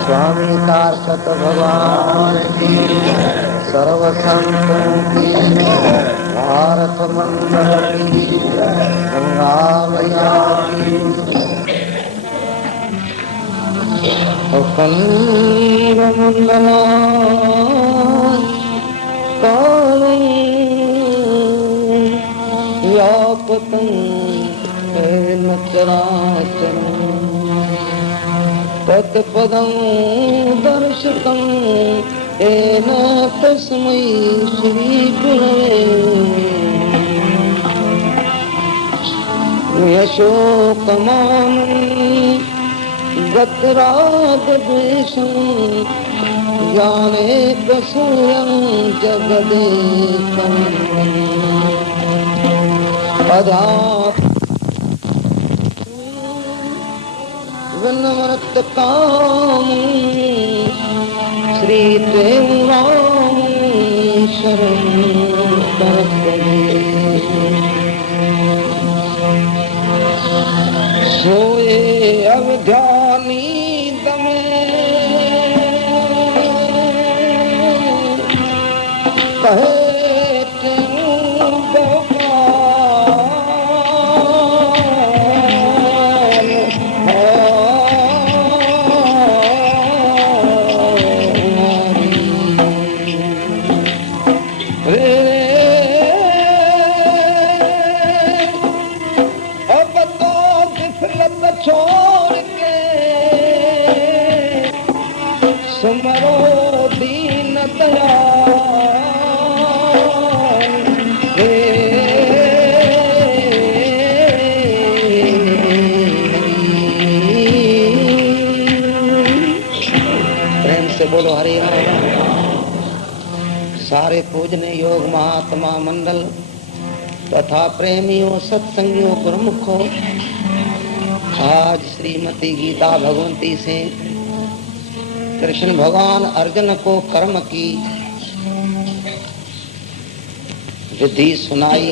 स्वामी कारकत भगवान की, सर्व संतों की, भारत मंडल की, गंगा मैया की। कंग मंगला कालं व्यापकं येन चराचरम् तत्पदं दर्शितं येन तस्मै श्री गुरवे यशोकमानं गतरागद्वेषं ज्ञाने प्रसूयं जगदेकम् विनम्रतकामं श्री त्वं राम शरणं प्रपद्ये। सोये अवधानीत में कहे बोलो हरे राम। सारे पूजने योग महात्मा मंडल तथा प्रेमियों सत्संगियों प्रमुखों, आज श्रीमती गीता भगवंती से कृष्ण भगवान अर्जुन को कर्म की विधि सुनाई,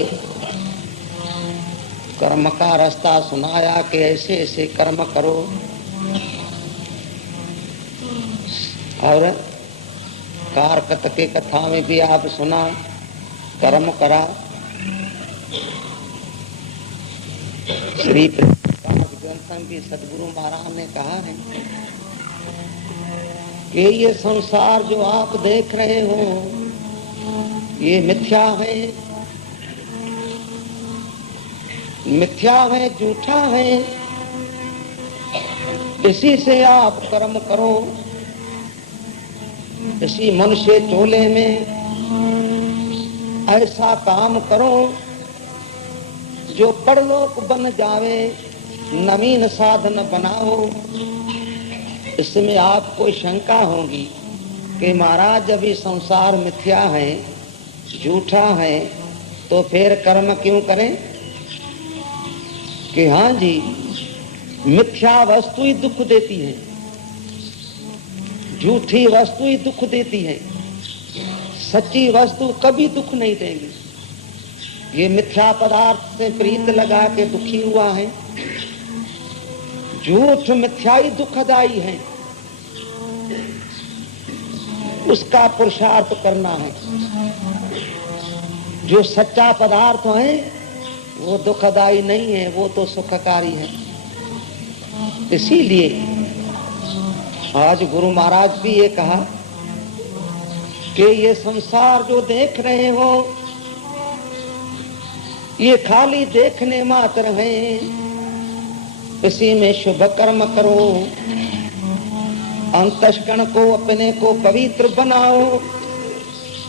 कर्म का रास्ता सुनाया कि ऐसे ऐसे कर्म करो, और कारकत के कथा में भी आप सुना कर्म करा। श्री की सदगुरु महाराज ने कहा है कि ये संसार जो आप देख रहे हो ये मिथ्या है, मिथ्या है, झूठा है, इसी से आप कर्म करो। इसी मनुष्य चोले में ऐसा काम करो जो परलोक बन जावे, नवीन साधन बनाओ। इसमें आपको शंका होगी कि महाराज जब ये संसार मिथ्या है, झूठा है, तो फिर कर्म क्यों करें? कि हाँ जी, मिथ्या वस्तु ही दुख देती है, झूठी वस्तु ही दुख देती है, सच्ची वस्तु कभी दुख नहीं देगी। ये मिथ्या पदार्थ से प्रीत लगा के दुखी हुआ है, झूठ मिथ्याई दुखदाई है, उसका पुरुषार्थ करना है। जो सच्चा पदार्थ है वो दुखदाई नहीं है, वो तो सुखकारी है। इसीलिए आज गुरु महाराज भी ये कहा कि ये संसार जो देख रहे हो ये खाली देखने मात्र है, इसी में शुभ कर्म करो, अंतस्करण को अपने को पवित्र बनाओ,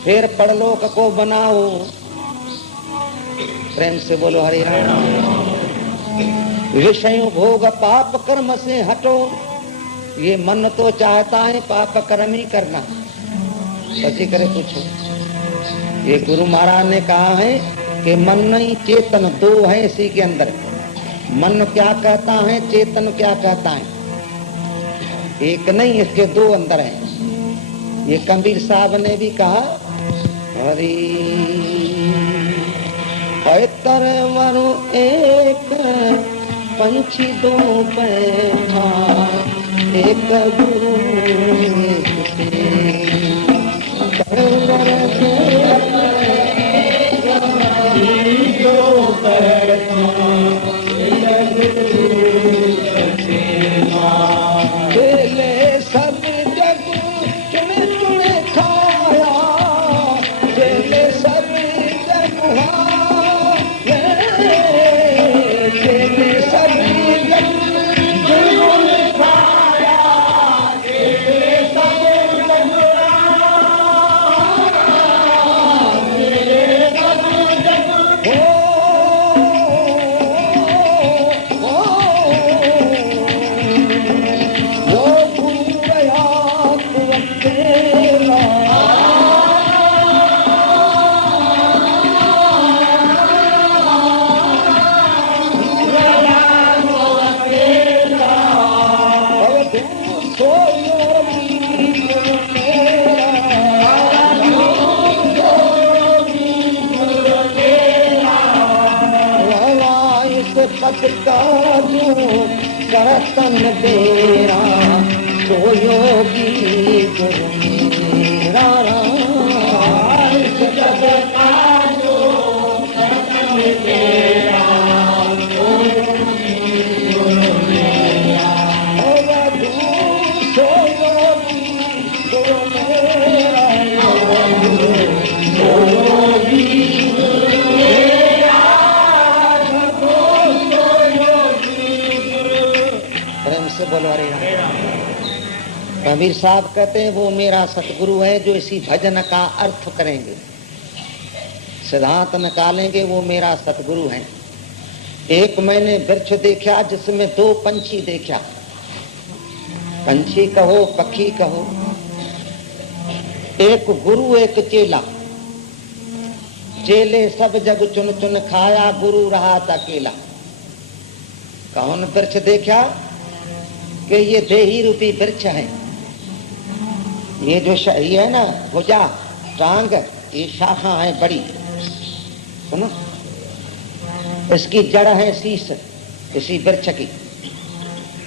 फिर परलोक को बनाओ। प्रेम से बोलो हरे राम। विषय भोग पाप कर्म से हटो, ये मन तो चाहता है पाप कर्म ही करना, सची करे पूछो। ये गुरु महाराज ने कहा है कि मन नहीं चेतन दो है इसी के अंदर। मन क्या कहता है, चेतन क्या कहता है, एक नहीं, इसके दो अंदर है। ये कबीर साहब ने भी कहा, हरि तरवरु एक पंछी दो बैठा एक गुरु सब जग चुने चुने खाया सब जग करतन तेरा तो योगी गुरु मेरा बोलो रे कबीर साहब कहते हैं वो मेरा सतगुरु है जो इसी भजन का अर्थ करेंगे, सिद्धांत निकालेंगे, वो मेरा सतगुरु है। एक मैंने वृक्ष देखा जिसमें दो पंछी देखा, पंछी कहो पक्षी कहो, एक गुरु एक चेला, चेले सब जग चुन चुन खाया, गुरु रहा अकेला। कौन वृक्ष देखा कि ये देही रूपी वृक्ष है, ये जो ये है ना भुजा टांग, ये शाखा है बड़ी, सुनो, इसकी जड़ है शीश इसी वृक्ष की,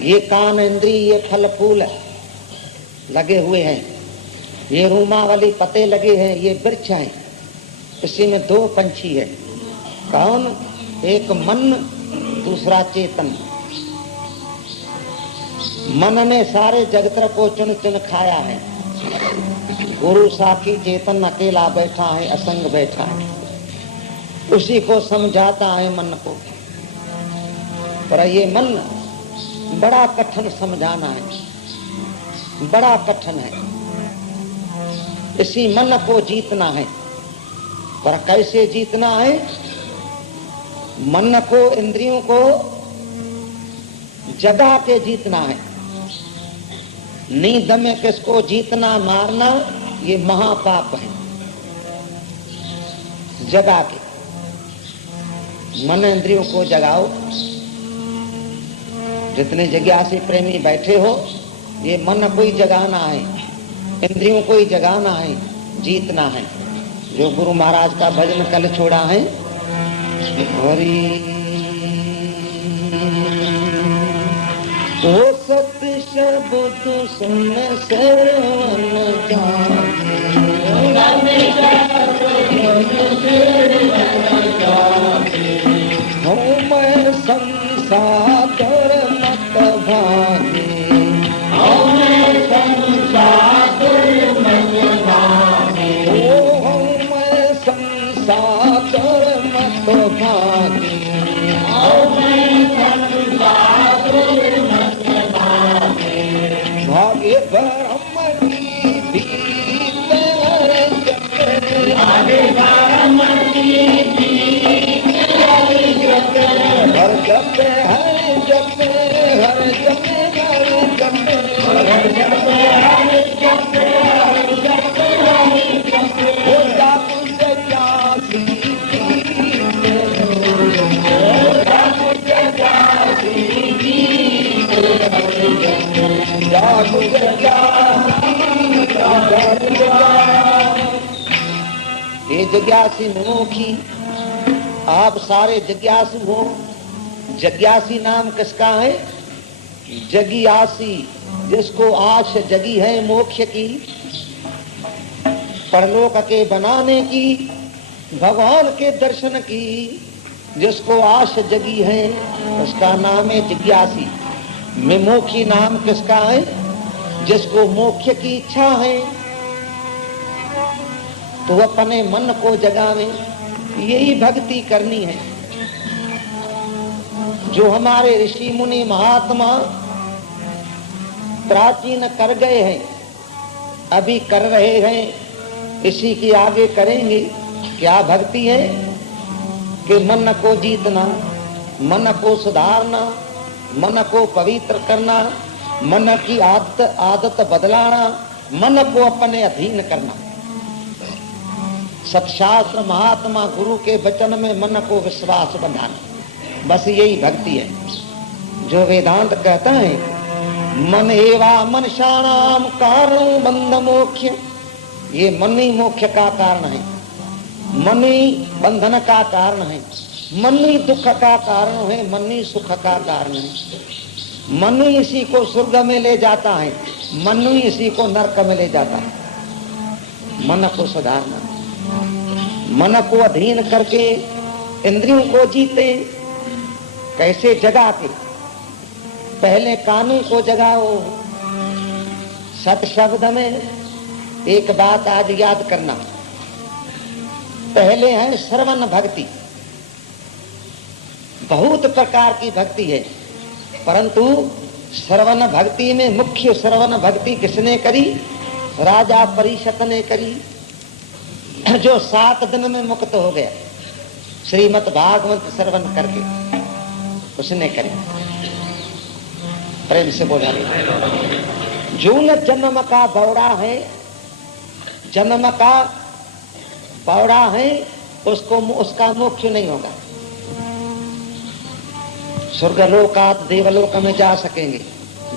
ये कान इंद्री, ये फल फूल लगे हुए हैं, ये रूमा वाली पत्ते लगे हैं, ये वृक्ष है, इसी में दो पंछी है। कौन? एक मन दूसरा चेतन। मन ने सारे जगत को चुन चुन खाया है, गुरु साखी चेतन अकेला बैठा है, असंग बैठा है, उसी को समझाता है मन को। पर ये मन बड़ा कठिन समझाना है, बड़ा कठिन है, इसी मन को जीतना है। पर कैसे जीतना है? मन को, इंद्रियों को जगा के जीतना है। नींद में किसको जीतना मारना ये महापाप है। जगा के मन इंद्रियों को जगाओ। जितने जिज्ञासी प्रेमी बैठे हो, ये मन को ही जगाना है, इंद्रियों को ही जगाना है, जीतना है। जो गुरु महाराज का भजन कल छोड़ा है, हरि ओ सत्य शब्द सुन श्रवण जाने, हूँ मैं संसार मत भागे, हूँ मैं संसार मत भागे, हूँ मैं संसार मत भागे, हूँ मैं संसार भागे ब्रह्म की भीतर जपे, भागे ब्रह्म की भीतर जपे, हर जपे हर जपे हर जपे हर जपे हर जपे हर जपे हर जपे हर जपे, हो जातु जगासी ये जिज्ञासी मुमुखी, आप सारे जिज्ञासु हो, जग्यासी नाम किसका है? जगियासी, जिसको आश जगी है मोक्ष की, परलोक के बनाने की, भगवान के दर्शन की, जिसको आश जगी है उसका नाम है जिज्ञासी। विमुखी नाम किसका है? जिसको मोक्ष की इच्छा है तो अपने मन को जगावे, यही भक्ति करनी है। जो हमारे ऋषि मुनि महात्मा प्राचीन कर गए हैं, अभी कर रहे हैं, इसी की आगे करेंगे। क्या भक्ति है? कि मन को जीतना, मन को सुधारना, मन को पवित्र करना, मन की आदत बदलाना, मन को अपने अधीन करना। सत्शास्त्र महात्मा गुरु के वचन में मन को विश्वास बनाना, बस यही भक्ति है। जो वेदांत कहता है मन एवा मनुष्याणाम कारणो बंध मोक्ष, ये मन ही मोक्ष का कारण है, मन ही बंधन का कारण है, मन ही दुख का कारण है, मन ही सुख का कारण है। मन ही इसी को स्वर्ग में ले जाता है, मन ही इसी को नरक में ले जाता है। मन को सुधारना, मन को अधीन करके इंद्रियों को जीते। कैसे? जगा के। पहले कानों को जगाओ। सत शब्द में एक बात आज याद करना, पहले है श्रवण भक्ति। बहुत प्रकार की भक्ति है, परंतु श्रवण भक्ति में मुख्य श्रवण भक्ति किसने करी? राजा परीक्षित ने करी, जो 7 दिन में मुक्त हो गया श्रीमद् भागवत श्रवण करके, उसने करी। प्रेम से बोला। जो न जन्म का बौड़ा है, जन्म का बौड़ा है, उसको उसका मोक्ष नहीं होगा। स्वर्गलोकात देवलोक में जा सकेंगे,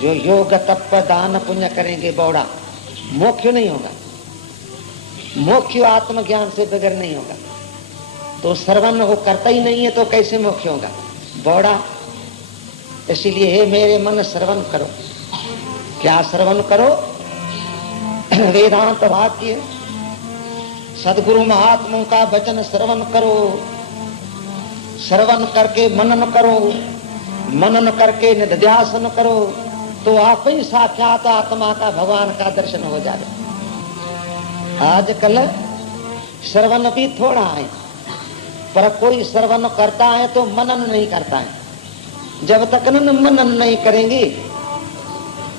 जो योग तप दान पुण्य करेंगे, बौड़ा मोक्ष नहीं होगा। मोक्ष आत्मज्ञान से बगैर नहीं होगा। तो श्रवण वो करता ही नहीं है तो कैसे मोक्ष होगा? बौड़ा। इसीलिए हे मेरे मन श्रवण करो। क्या श्रवण करो? वेदांत वाक्य, सदगुरु महात्माओं का वचन श्रवण करो। श्रवण करके मनन करो, मनन करके निध्यासन करो, तो आप ही साक्षात आत्मा का, भगवान का दर्शन हो जाए। आजकल श्रवण भी थोड़ा है, पर कोई श्रवण करता है तो मनन नहीं करता है। जब तक मनन नहीं करेंगे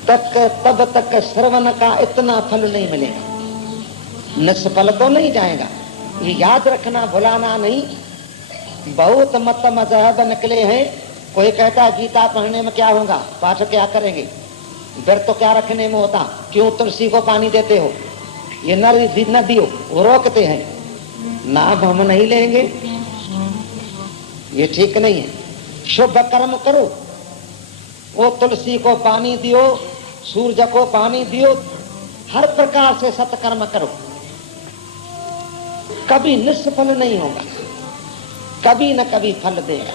तब तक श्रवण का इतना फल नहीं मिलेगा, निष्फल तो नहीं जाएगा। ये याद रखना, भुलाना नहीं। बहुत मत मजहब निकले हैं। कोई कहता है गीता पढ़ने में क्या होगा, पाठ क्या करेंगे, व्रत तो क्या रखने में होता, क्यों तुलसी को पानी देते हो, ये न दियो, वो रोकते हैं। नाम हम नहीं लेंगे, ये ठीक नहीं है। शुभ कर्म करो, वो तुलसी को पानी दियो, सूर्य को पानी दियो, हर प्रकार से सत्कर्म करो, कभी निष्फल नहीं होगा, कभी न कभी फल देगा।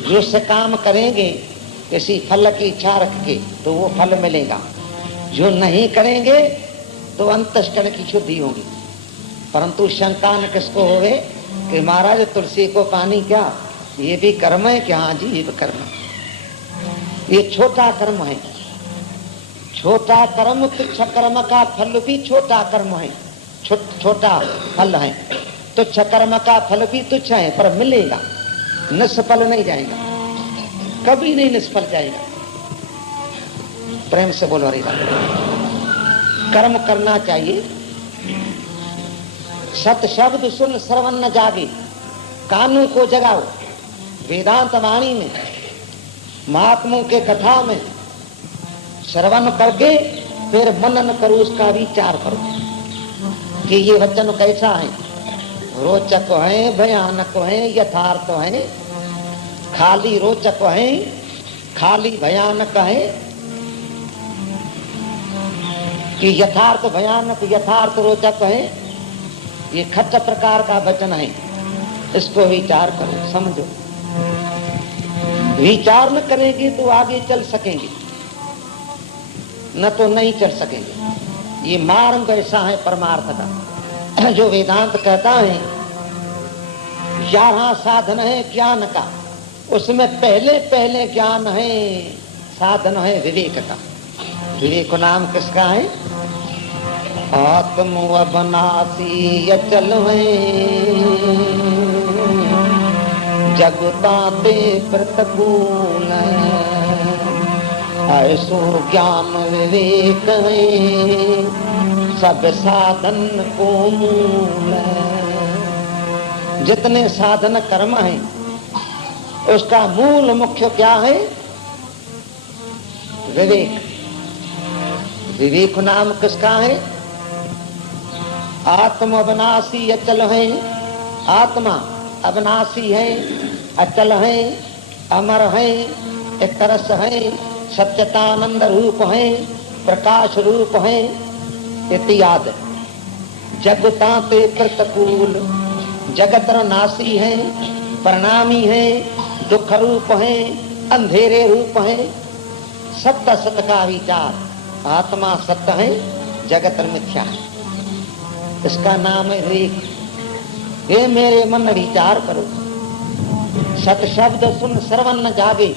जो से काम करेंगे किसी फल की इच्छा रख के तो वो फल मिलेगा, जो नहीं करेंगे तो अंतःकरण की शुद्धि होगी। परंतु शंका न किसको होवे कि महाराज तुलसी को पानी क्या, ये भी कर्म है क्या? हाँ जी, ये भी कर्म है। ये छोटा कर्म है, छोटा कर्म, तुच्छ कर्म का फल भी छोटा कर्म है, छोटा फल है। तुच्छ कर्म का फल भी तुच्छ है, पर मिलेगा, निष्फल नहीं जाएगा, कभी नहीं निष्फल जाएगा। प्रेम से बोलो हरि राम। कर्म करना चाहिए। सत शब्द सुन श्रवण न जागे, कानों को जगाओ। वेदांत वाणी में, महात्माओं के कथा में श्रवण करके फिर मनन करो, उसका विचार करो कि ये वचन कैसा है, रोचक है, भयानक है, यथार्थ है, खाली रोचक है, खाली भयानक है, कि यथार्थ भयानक, यथार्थ रोचक है। ये खट्ट प्रकार का वचन है, इसको विचार करो, समझो। विचार न करेंगे तो आगे चल सकेंगे, न तो नहीं चल सकेंगे। ये मार्ग ऐसा है परमार्थ का जो वेदांत कहता है 11 साधन है ज्ञान का, उसमें पहले पहले ज्ञान है, साधन है विवेक का। विवेक नाम किसका है? आत्म अबनासी अचल है, जगताते प्रतिकूल ऐसो ज्ञान विवेक है, सब साधन को मूल है। जितने साधन कर्म हैं उसका मूल मुख्य क्या है? विवेक। विवेक नाम किसका है? आत्म अविनाशी अचल है। आत्मा अविनाशी है, अचल है, अमर है, एक रस है, सच्चिदानंद रूप है, प्रकाश रूप है इत्यादि। जगताते प्रतिकूल, जगत नाशी है, परिणामी है, दुख रूप है, अंधेरे रूप है। सत्य सत्य का विचार, आत्मा सत्य है, जगत मिथ्या है, इसका नाम है विवेक। ये मेरे मन विचार करो, सत शब्द सुन श्रवण न जागे,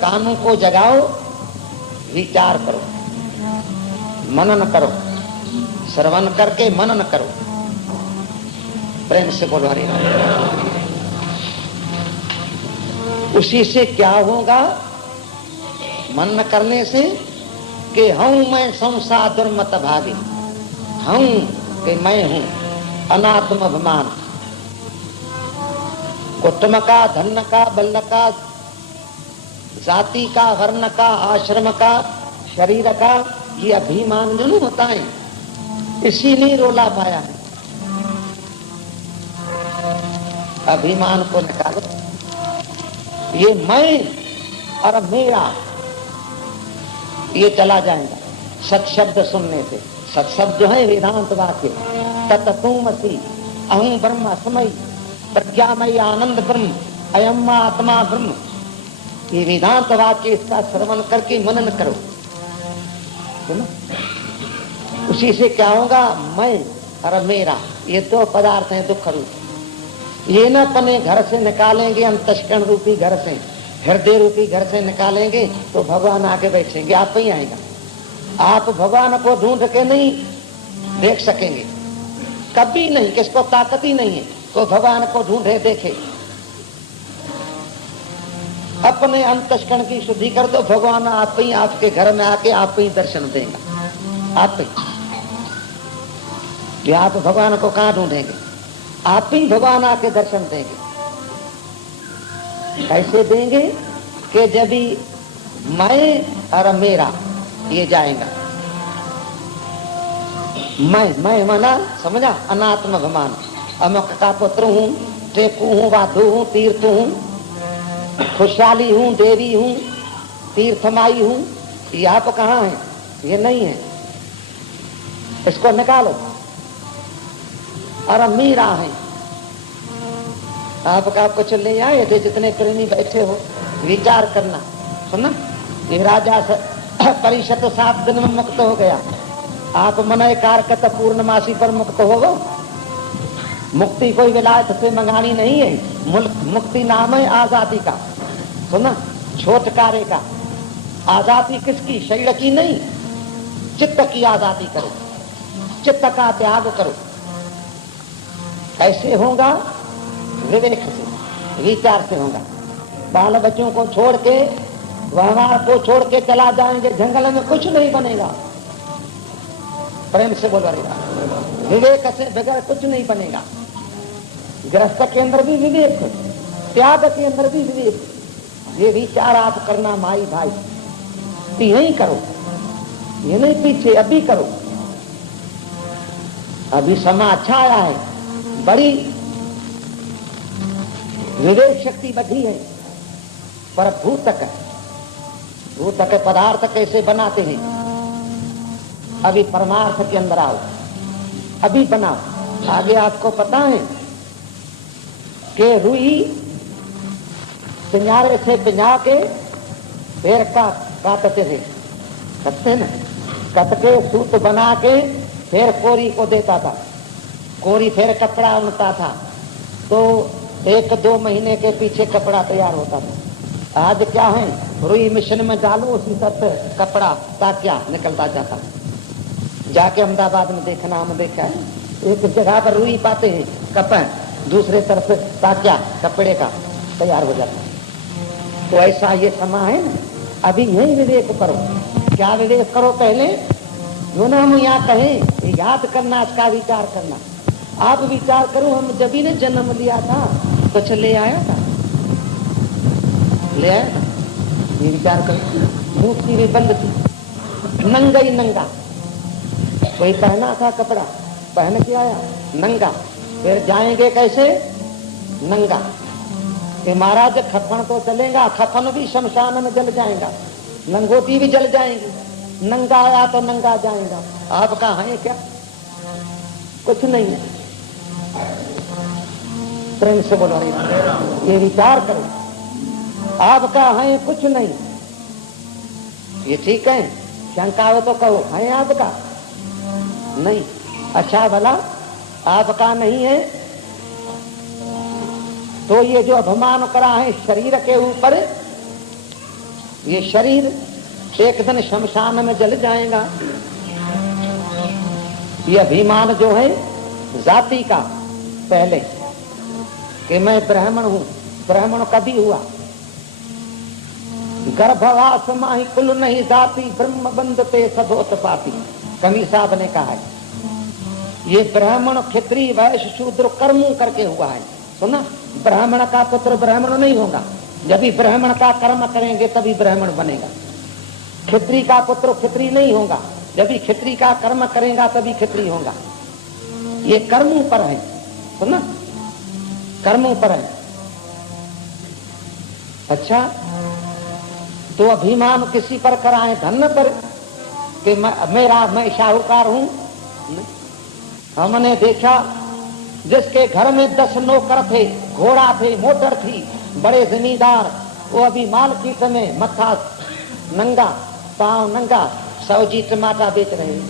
कानों को जगाओ, विचार करो, मनन करो, श्रवण करके मनन करो। प्रेम से बोलो हरि राम। उसी से क्या होगा? मनन करने से कि हूं मैं संसार दुर्मत भागी, हूं कि मैं हूं, अनात्म अभिमान। कुटुंब का, धन का, बल का, जाति का, वर्ण का, आश्रम का, शरीर का, ये अभिमान जो नहीं होता है, इसीलिए रोला पाया है। अभिमान को निकालो। ये मैं और मेरा ये चला जाएगा सत शब्द सुनने से। सत शब्द जो है वेदांत वाक्य, तत्तुमसि अहं ब्रह्मास्मि प्रज्ञामय आनंद ब्रह्म अयम आत्मा ब्रह्म, ये वेदांत वाक्य, इसका श्रवण करके मनन करो। सुनो, उसी से क्या होगा? मैं और मेरा, ये दो पदार्थ हैं दुख रूप। ये न अपने घर से निकालेंगे, अंतस्करण रूपी घर से, हृदय रूपी घर से निकालेंगे तो भगवान आके बैठेंगे, आप ही आएगा। आप भगवान को ढूंढ के नहीं देख सकेंगे, कभी नहीं, किसको ताकत ही नहीं है तो भगवान को ढूंढे देखे। अपने अंतस्करण की शुद्धि कर दो, भगवान आप ही आपके घर में आके आप ही दर्शन देगा। आप ही, आप भगवान को कहां ढूंढेंगे? आप ही भगवान आके दर्शन देंगे। कैसे देंगे? कि जब भी मैं और मेरा ये जाएगा। मैं मना समझा, अनात्म अभिमान। अमुक का पुत्र हूँ, टेकू हूँ, वाधु हूँ, तीर्थ हूँ, खुशहाली हूँ, देवी हूँ, तीर्थमाई हूँ, ये आप कहाँ है? ये नहीं है, इसको निकालो। और मीरा है, आपका कुछ ले आए थे, जितने प्रेमी बैठे हो विचार करना। सुना, ये राजा परिषद 7 दिन में मुक्त हो गया, आप मनय कारकत पूर्णमासी पर मुक्त हो गो। मुक्ति कोई विलायत से मंगानी नहीं है, मुक्ति नाम है आजादी का। सुना, छोटकारे का। आजादी किसकी? शरीर की नहीं, चित्त की आजादी करो, चित्त का त्याग करो। कैसे होगा? विवेक से, विचार से होगा। बाल बच्चों को छोड़ के, व्यवहार को छोड़ के चला जाएंगे जंगल में, कुछ नहीं बनेगा। प्रेम से बोल रहेगा, विवेक से बगैर कुछ नहीं बनेगा। गृहस्थ के अंदर भी विवेक, त्याग के अंदर भी विवेक। ये विचार आप करना माई भाई, तो यही करो, ये नहीं पीछे, अभी करो। अभी समय अच्छा आया है, बड़ी विवेक शक्ति बढ़ी है। पर भूतक पदार्थ कैसे बनाते हैं? अभी परमार्थ के अंदर आओ, अभी बनाओ। आगे आपको पता है कि रुई पिंजारे से पिंजा के फिर काटते थे, कटते न, कट के सूत बना के फिर कोरी को देता था। कोरी फिर कपड़ा उनता था, तो 1-2 महीने के पीछे कपड़ा तैयार होता था। आज क्या है, रुई मिशन में डालो, उसी तरह कपड़ा ताकिया निकलता जाता। जाके अहमदाबाद में देखना, हम देखा है, एक जगह पर रुई पाते हैं कपड़ा, दूसरे तरफ ताकिया कपड़े का तैयार हो जाता है। तो ऐसा ये समय है ना, अभी यही विवेक करो। क्या विवेक करो? पहले जो ना हम यहाँ कहें, याद करना, इसका विचार करना। आप विचार करो, हम जब ही ने जन्म लिया था कुछ ले आया था, ले आया था? ये विचार करो। मूर्ति भी बंद थी, नंगा ही नंगा, कोई पहना था कपड़ा, पहन के आया नंगा। फिर जाएंगे कैसे? नंगा। कि महाराज खफन तो चलेगा, खफन भी शमशान में जल जाएगा, लंगोटी भी जल जाएंगी। नंगा आया तो नंगा जाएगा। आपका है क्या? कुछ नहीं है। प्रेम से बोलो, ये विचार करो, आपका है कुछ नहीं। ये ठीक है, शंका हो तो कहो है आपका? नहीं। अच्छा भला आपका नहीं है तो ये जो अभिमान करा है शरीर के ऊपर, ये शरीर एक दिन शमशान में जल जाएगा। ये अभिमान जो है जाति का, पहले कि मैं ब्राह्मण हूं, ब्राह्मण कभी हुआ? गर्भवास माही कुल नहीं जाति, ब्रह्म बंधते सदोत पाती, कमी साहब ने कहा है। ये ब्राह्मण क्षत्रिय वैश्य शूद्र कर्म करके हुआ है। सुना, ब्राह्मण का पुत्र ब्राह्मण नहीं होगा, जब भी ब्राह्मण का कर्म करेंगे तभी ब्राह्मण बनेगा। क्षत्रिय का पुत्र क्षत्रिय नहीं होगा, जब भी क्षत्रिय का कर्म करेगा तभी क्षत्रिय होगा। ये कर्मों पर है, सुना, कर्मों पर है। अच्छा, तो अभिमान किसी पर कराए? धन पर, कि मैं शाहूकार हूं। हमने देखा जिसके घर में 10 नौकर थे, घोड़ा थे, मोटर थी, बड़े जमींदार, वो अभी मार्केट में मत्था नंगा, पांव नंगा, 100 जी टमाटर बेच रहे हैं।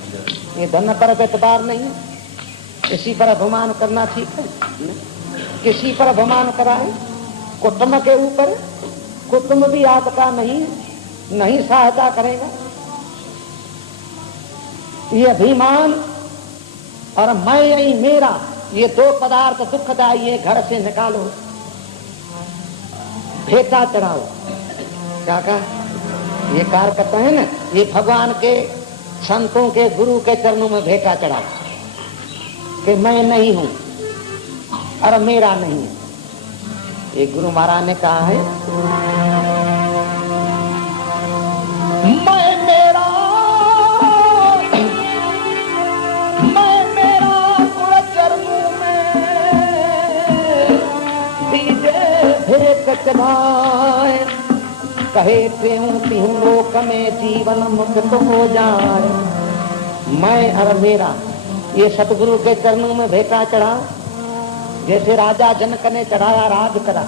ये धन पर एतबार नहीं है। किसी पर अभिमान करना ठीक है? किसी पर अभिमान कराए? कुटुंब के ऊपर, कुटुंब भी आपका नहीं है, नहीं सहायता करेगा। ये अभिमान और मैं यही मेरा, ये 2 पदार्थ दुखदायी है, घर से निकालो, भेंटा चढ़ाओ। क्या कहा? ये कार्य करता है ना, ये भगवान के, संतों के, गुरु के चरणों में भेंटा चढ़ाओ कि मैं नहीं हूं और मेरा नहीं है। ये गुरु महाराज ने कहा है, मैं मेरा गुण चरणों में दीजे भेंट चढ़ाए, कहे त्यों लोक में जीवन मुक्त हो जाए। मैं और मेरा, ये सतगुरु के चरणों में भेंटा चढ़ा। जैसे राजा जनक ने चढ़ाया, राज करा,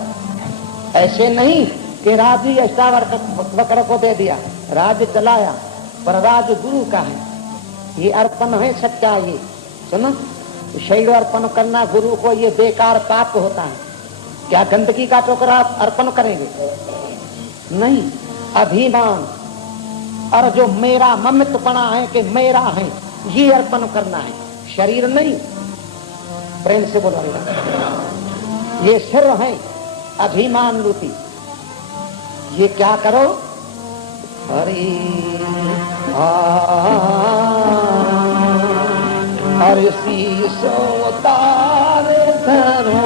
ऐसे नहीं कि राज ही अष्टावक्र को दे दिया, राज चलाया, पर राज गुरु का है। ये अर्पण है सच्चा। ये सुनो, शैल अर्पण करना गुरु को ये बेकार पाप होता है। क्या गंदगी का टोकरा अर्पण करेंगे? नहीं। अभिमान और जो मेरा ममत्वपना है कि मेरा है, ये अर्पण करना है, शरीर नहीं। प्रेम से बोलो, ये सिर है अभिमान रूपी। ये क्या करो? हरि हरि शीशो तारे धरो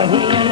नहीं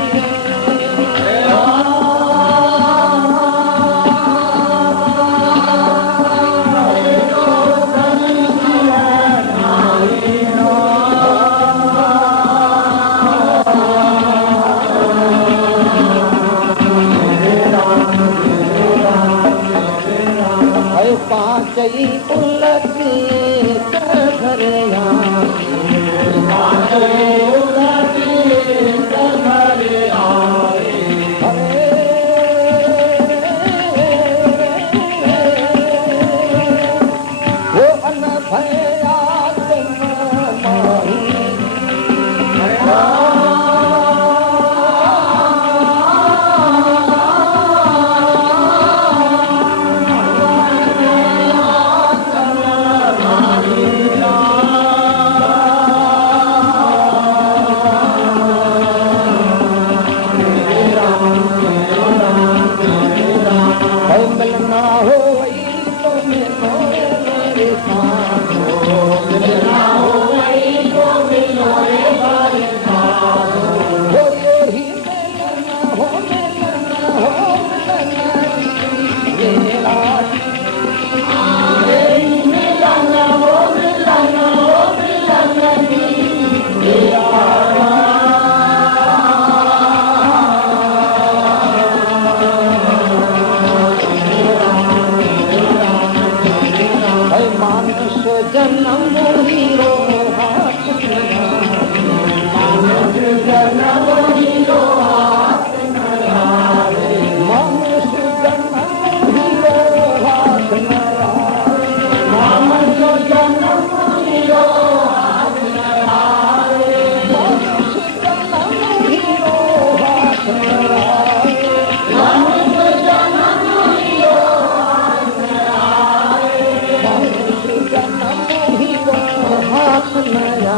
नया,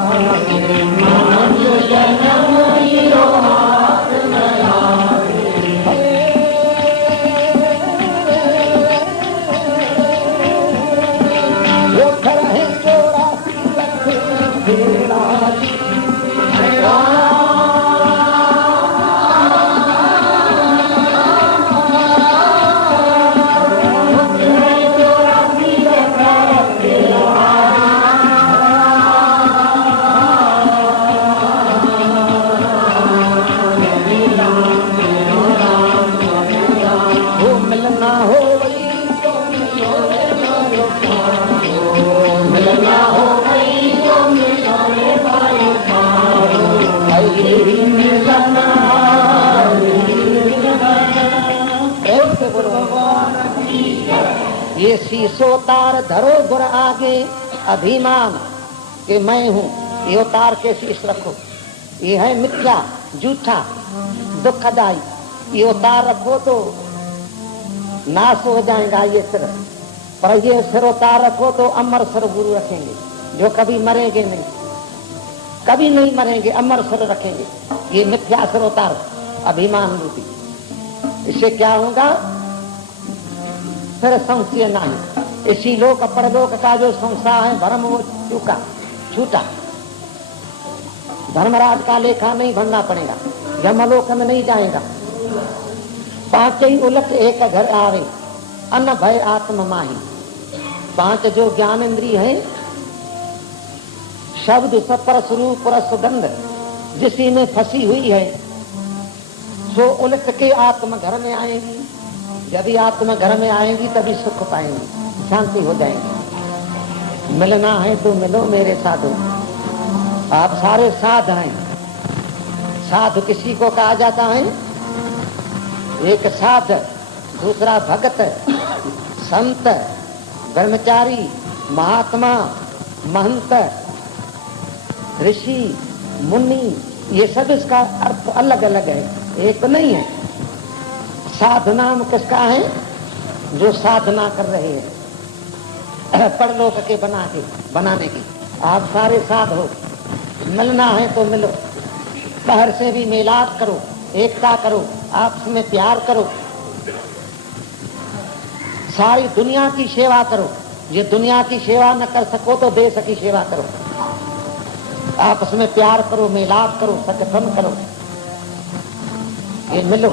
मानस जन्म हीरो हाथ नया। वो खड़ा है 84 लख बेड़ा, ये शीशो तार धरो गुर आगे अभिमान कि मैं हूँ, ये तार के शीश रखो। ये है मिथ्या, झूठा, दुखदाई। ये तार रखो तो नाश हो जाएगा ये सिर, पर ये सिर उतार रखो तो अमर सिर गुरु रखेंगे, जो कभी मरेंगे नहीं, कभी नहीं मरेंगे, अमर सिर रखेंगे। ये मिथ्या सिर उतार अभिमान रूपी, इससे क्या होगा? फिर संशय नहीं। इसी लोक परलोक का जो संसार है भ्रम, वो छूटा। धर्मराज का लेखा नहीं भरना पड़ेगा, यमलोक में नहीं जाएगा। पांच ही उलट एक घर आवे, अन्न भय आत्म माही। पांच जो ज्ञान इंद्रिय है, शब्द स्पर्श रूप रस गंध, जिसी में फंसी हुई है सो उलट के आत्म घर में आएगी। यदि आत्मा घर में आएंगी तभी सुख पाएंगी, शांति हो जाएंगी। मिलना है तो मिलो मेरे साधु। आप सारे साध हैं। साधु किसी को कहा जाता है? एक साध, दूसरा भगत, संत, ब्रह्मचारी, महात्मा, महंत, ऋषि, मुनि, ये सब इसका अर्थ अलग अलग है, एक नहीं है। साधना में किसका है? जो साधना कर रहे हैं परलोक के बनाने की। आप सारे साध हो। मिलना है तो मिलो, बाहर से भी मेलाप करो, एकता करो, आपस में प्यार करो, सारी दुनिया की सेवा करो। ये दुनिया की सेवा न कर सको तो देश की सेवा करो, आपस में प्यार करो, मेलाप करो, संगठन करो। ये मिलो,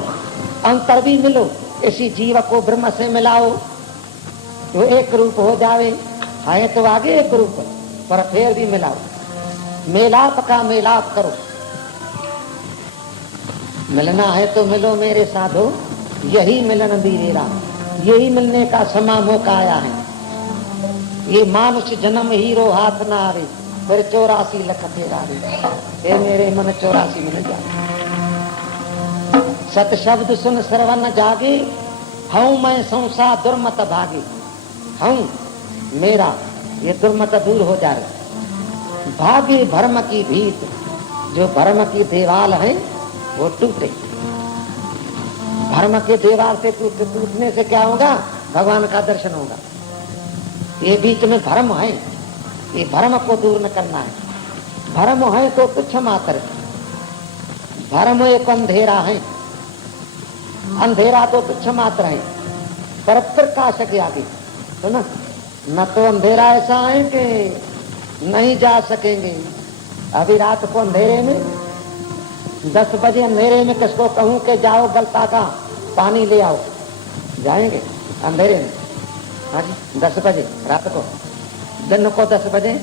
अंतर भी मिलो। इसी जीव को ब्रह्म से मिलाओ तो एक रूप हो जावे। है तो आगे एक रूप, पर फिर भी मिलाओ। मेलाप का मेलाप करो। मिलना है तो मिलो मेरे साधो, यही मिलन दीरेरा। यही मिलने का समा मौका आया है। ये मानुष जन्म हीरो हाथ ना आवे, फिर 84 लख फेर आवे। हे मेरे मन 84 मिल जाए। सत शब्द सुन श्रवण जागे, हूं मैं संसार दुर्मत भागे। हूं मेरा ये दुर्मत दूर हो जाए। भागे भर्म की भीत, जो भर्म की दीवार है वो टूटे। भर्म के दीवार से टूटने से क्या होगा? भगवान का दर्शन होगा। ये बीच में भ्रम है, ये भ्रम को दूर न करना है। भ्रम है तो तुच्छ मात्र, भ्रम एक अंधेरा है। अंधेरा तो तुच्छ मात्र है, पर प्रकाश के आगे तो न तो अंधेरा ऐसा है कि नहीं जा सकेंगे। अभी रात को अंधेरे में 10 बजे अंधेरे में किसको कहूं कि जाओ गलता का पानी ले आओ, जाएंगे अंधेरे में? हाँ जी, 10 बजे रात को, दिन को 10 बजे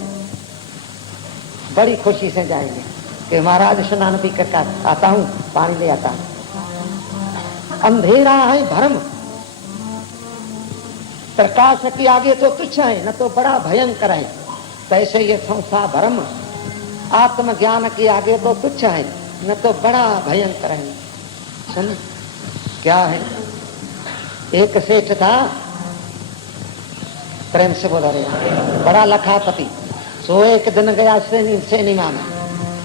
बड़ी खुशी से जाएंगे कि महाराज स्नान पी कर आता हूँ, पानी ले आता हूँ। अंधेरा है भ्रम, प्रकाश के आगे तो तुच्छ है, न तो बड़ा भयंकर है। तैसे ये संसार भ्रम आत्मज्ञान के आगे तो तुच्छ है, न तो बड़ा भयंकर है। सुन क्या है? एक सेठ था, प्रेम से बोला रहे, बड़ा लखापति। सो एक दिन गया सिनेमा में,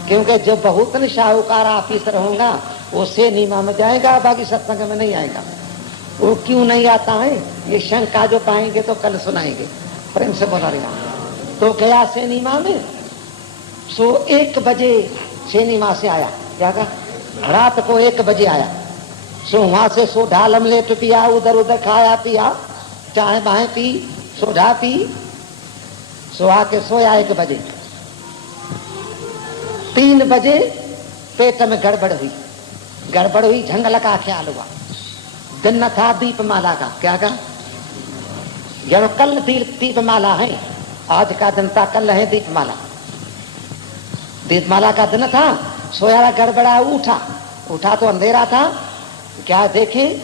क्योंकि जो बहुत न शाहूकार ऑफिसर होगा वो सिनेमा में जाएगा, बाकी सत्संग में नहीं आएगा। वो क्यों नहीं आता है? ये शंका जो पाएंगे तो कल सुनाएंगे। प्रेम से बोला रहा। तो गया सिनेमा में, सो 1 बजे छेनी वहां से आया, क्या कहा, रात को 1 बजे आया। सो वहां से सोडा लमलेट पिया, उधर उधर खाया पिया, चाय बाहें पी, सोडा पी, सो आके सोया 1 बजे। 3 बजे पेट में गड़बड़ हुई, झंगल का ख्याल हुआ। दिन था दीपमाला का, क्या कहा, जब कल दीपमाला है, आज का दिन था, कल है दीपमाला का दिन था। सोया गड़बड़ा, उठा तो अंधेरा था, क्या देखे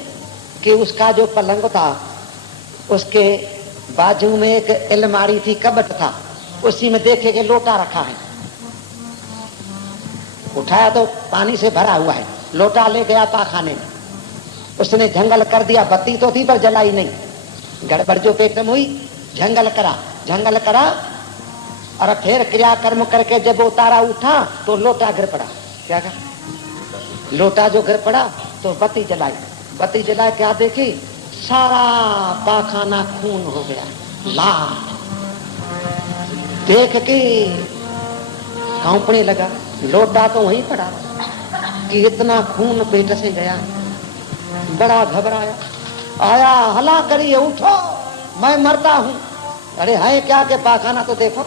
कि उसका जो पलंग था उसके बाजू में एक अलमारी थी, कबट था, उसी में देखे कि लोटा रखा है। उठाया तो पानी से भरा हुआ है, लोटा ले गया पाखाने में, उसने झंगल कर दिया, बत्ती तो थी पर जलाई नहीं। गड़बड़ जो पेट में हुई, झंगल करा और फिर क्रियाकर्म करके जब उतारा उठा तो लोटा गिर पड़ा, क्या कहा, लोटा जो गिर पड़ा तो बत्ती जलाई, क्या देखी, सारा पाखाना खून हो गया, लाल। देख के कांपने लगा, लोटा तो वहीं पड़ा कि इतना खून पेट से गया। बड़ा घबराया, आया, हला करिए, उठो, मैं मरता हूं। अरे है क्या के पाखाना तो देखो।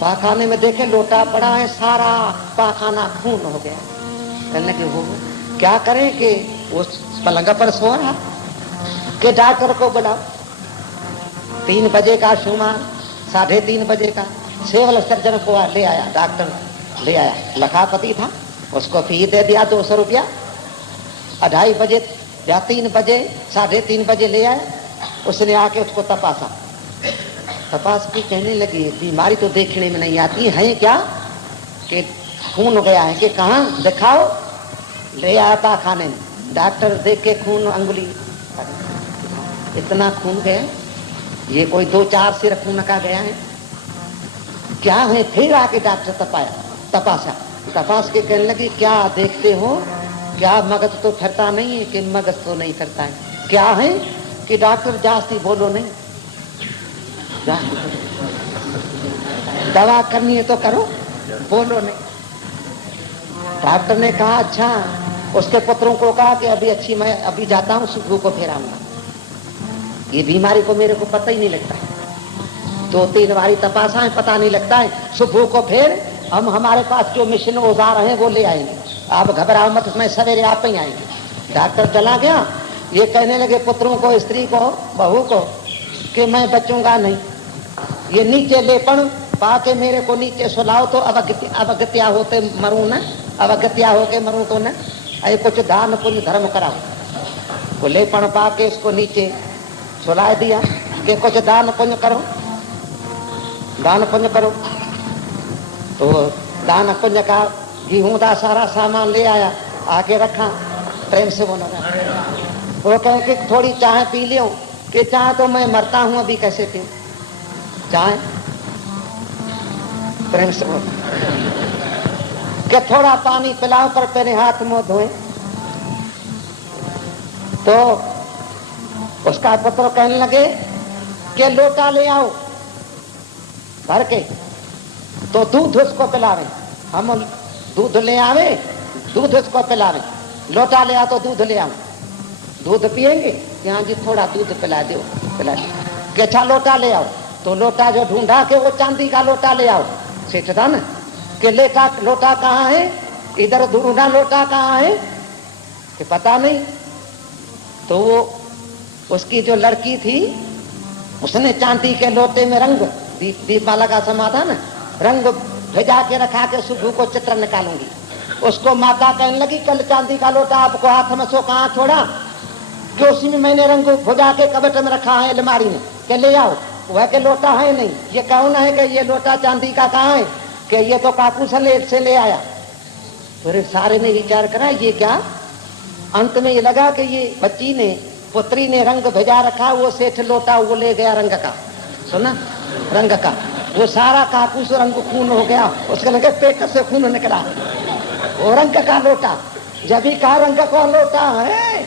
पाखाने में देखे लोटा पड़ा है, सारा पाखाना खून हो गया। कहने के वो क्या करें कि उस पलंग पर सो रहा, कि डॉक्टर को बुलाओ। 3 बजे का शुमार, 3:30 बजे का सिविल सर्जन को ले आया, डॉक्टर ले आया, लखापति था, उसको फी दे दिया 200 रुपया। 2:30 बजे या 3 बजे, 3:30 बजे ले आया। उसने आके उसको तपास की, कहने लगी बीमारी तो देखने में नहीं आती है, क्या कि खून हो गया है, कि कहाँ दिखाओ। ले आया पाखाने में, डॉक्टर देख के खून, अंगुली, इतना खून गया, ये कोई 2-4 सिर खून का गया है, क्या है। फिर आके डॉक्टर तपास के कहने लगी, क्या देखते हो, क्या मगज तो फिरता नहीं है, कि मगज तो नहीं फिरता है, क्या है कि डॉक्टर जास्ती बोलो नहीं, दवा करनी है तो करो, बोलो नहीं। डॉक्टर ने कहा अच्छा, उसके पुत्रों को कहा कि मैं अभी जाता हूँ, सुबह को फिर आऊंगा। ये बीमारी को मेरे को पता ही नहीं लगता है, 2-3 बारी तपासा है, पता नहीं लगता है। सुबह को फिर हम, हमारे पास जो मिशन औजार हैं वो ले आएंगे, आप घबराओ मत, मैं सवेरे आप ही आएंगे। डॉक्टर चला गया। ये कहने लगे पुत्रों को, स्त्री को, बहू को, कि मैं बचूंगा नहीं, ये नीचे लेपन पाके मेरे को नीचे सुलाओ तो अवगत्या होते मरूं न, अवगत्या होके मरूं तो न, अरे कुछ दान पुण्य धर्म कराओ। वो लेपन पाके इसको नीचे सुला दिया कि कुछ दान पुण्य करो। तो दान पुण्य का गेहूं का सारा सामान ले आया, आके रखा, प्रेम से बोला। वो कहे कि थोड़ी चाय पी लियो, कि चाय तो मैं मरता हूं, अभी कैसे पीऊं चाय, प्रेम से बोला। कि थोड़ा पानी पिलाओ, पर पहले हाथ मुंह धोए। तो उसका पुत्र कहने लगे कि लोटा ले आओ भर के, तो दूध उसको पिलावे। हम दूध ले आवे, दूध उसको पिलावे, लोटा ले आओ तो दूध ले आओ, दूध पिएंगे, यहाँ जी थोड़ा दूध पिला दो, कि अच्छा लोटा ले आओ। तो लोटा जो ढूंढा के वो चांदी का लोटा ले आओ, सेठ था ना, कि लोटा कहाँ है, इधर ढूंढा लोटा कहाँ है, कि पता नहीं। तो वो उसकी जो लड़की थी, उसने चांदी के लोटे में रंग, दीपमाला का समा था ना, रंग भेजा के रखा के सुबह को चित्र निकालूंगी। उसको माता कहने लगी, कल चांदी का लोटा आपको हाथ में सो कहाँ छोड़ा, कि उसी में मैंने रंग भुजा के कबट में रखा है अलमारी में, के ले आओ। वह के लोटा है नहीं, ये कौन है कि ये लोटा चांदी का कहाँ है, कि ये तो काकू से ले आया। फिर सारे ने विचार करा ये क्या, अंत में ये लगा कि ये बच्ची ने, पुत्री ने रंग भेजा रखा, वो सेठ लोटा वो ले गया रंग का, सुना, रंग का वो सारा काकूस रंग खून हो गया, उसके लगे पेट से खून निकला, वो रंग का लोटा। जब ही कहा रंग का लोटा है,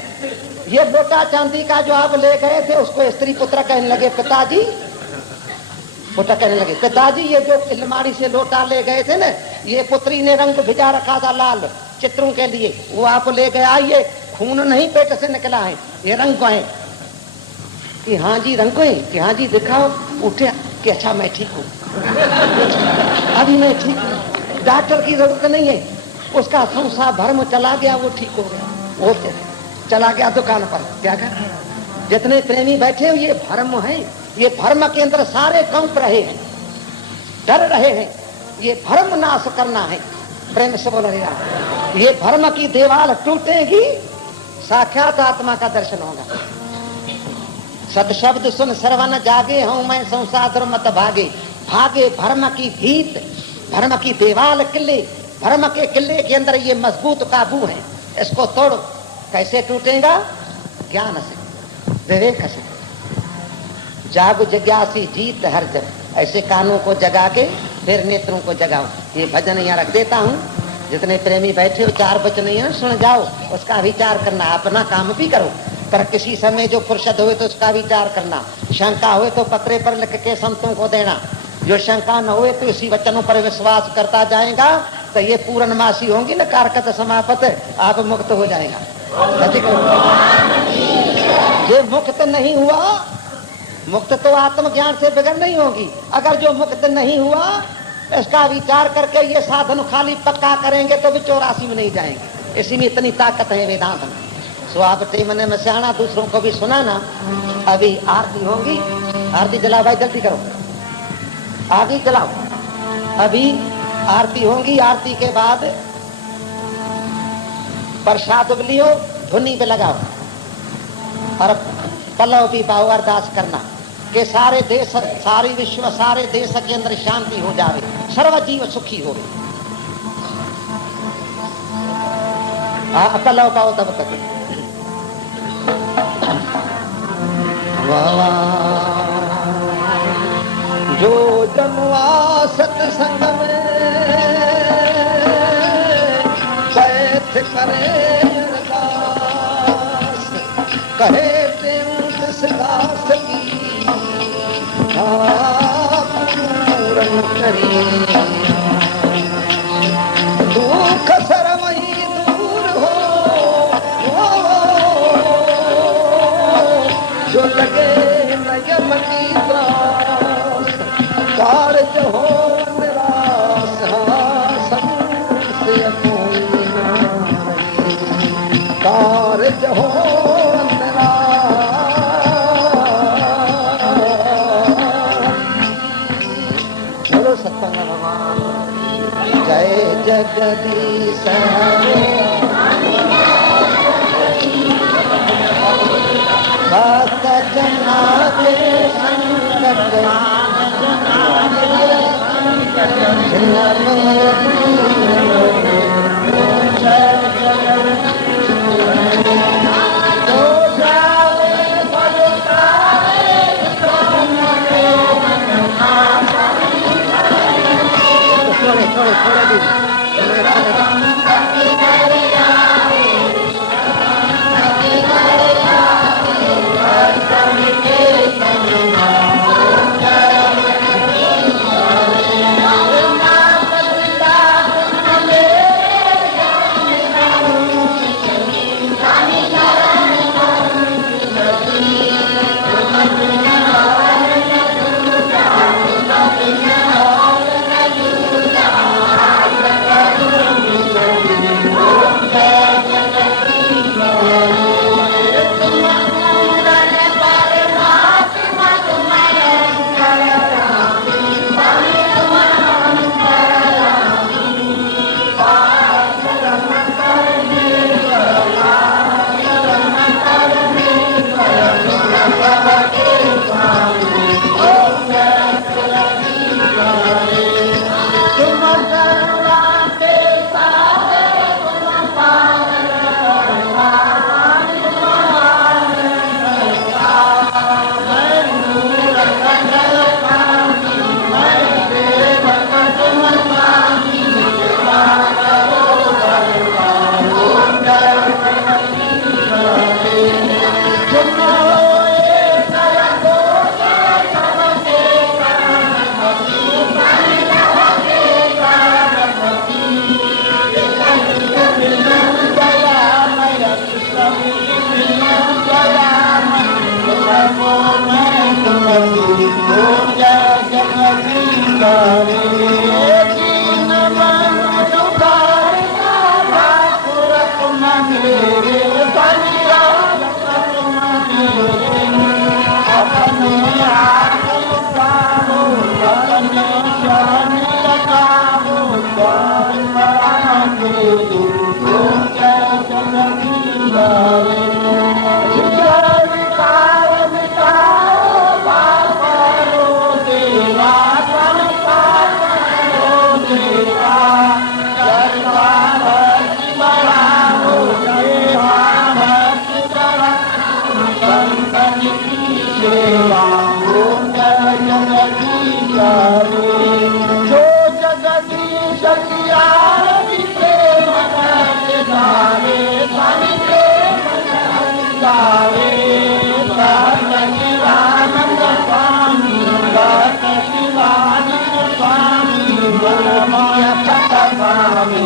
ये लोटा चांदी का जो आप ले गए थे, उसको स्त्री पुत्र कहने लगे पिताजी पुत्र कहने लगे, पिताजी ये जो इलमाड़ी से लोटा ले गए थे ना, ये पुत्री ने रंग भिजा रखा था लाल चित्रों के लिए, वो आप ले गए, आइए खून नहीं पेट से निकला है, ये रंग है कि हाँ जी रंग है, कि हाँ जी दिखाओ। उठे कि अच्छा मैं ठीक हूँ, अभी मैं ठीक हूँ, डॉक्टर की जरूरत नहीं है। उसका संसार भरम चला गया, वो ठीक हो गया, वो चला गया दुकान पर। क्या कर जितने प्रेमी बैठे हो, ये भरम है, ये भरम के अंदर सारे कंप रहे हैं, डर रहे हैं, ये भरम नाश करना है। प्रेम से बोल रहे हैं, ये भरम की दीवार टूटेगी, साक्षात आत्मा का दर्शन होगा। सत शब्द सुन श्रवण जागे, हूं मैं संसार मत भागे, भागे भरम की भीत, भरम की दीवार किले, भरम के किले के अंदर ये मजबूत काबू है, इसको तोड़ो। कैसे टूटेगा? ज्ञान से, विवेक से। जागो जिज्ञासी जीत हर जग, ऐसे कानों को जगा के फिर नेत्रों को जगाओ। ये भजन यहाँ रख देता हूँ, जितने प्रेमी बैठे हो, 4 वचन यहाँ सुन जाओ, उसका विचार करना, अपना काम भी करो, पर किसी समय जो फुर्सत हुए तो उसका विचार करना। शंका हुए तो पत्रे पर लिख के संतों को देना, जो शंका न हुए तो इसी वचनों पर विश्वास करता जाएगा, तो ये पूर्णमासी होंगी ना कारकत समापत, आप मुक्त हो जाएगा। ये मुक्त नहीं हुआ, मुक्त तो आत्मज्ञान से बगैर नहीं होगी। अगर जो मुक्त नहीं हुआ, इसका विचार करके ये साधन खाली पक्का करेंगे तो भी 84 में नहीं जाएंगे। इसी में इतनी ताकत है वेदांत में। सो आप मन में से आना, दूसरों को भी सुनाना। अभी आरती होगी, आरती जलाओ भाई, जल्दी करो, आगे चलाओ। अभी आरती होगी, आरती के बाद प्रसाद लियो, धुनी पे लगाओ और पल्लव भी पाओ, अरदास करना कि सारे देश, सारी विश्व, सारे देश के अंदर शांति हो जावे, सर्व जीव सुखी हो। पल्लव पाओ तब तक। जो जन्मा सत्संग में बैठ करे अरदास, कहे दास की पूरन करी, दुख सरमई दूर हो, जो लगे नयम की त्रास, कार्य हो निराश, सबसे कोई कार्य हो जगदीश भक्त जना के संकट सेवा करवा भक्ति बढ़ाओ सेवा भक्ति बढ़ाओ संतन की सेवा हो जगदीश रे जो जगदीश की आरती प्रेम करके गावे स्वामी प्रेम करके गावे भक्त शिवानंद स्वामी भक्त शिवानंद स्वामी बोलो माया छठ स्वामी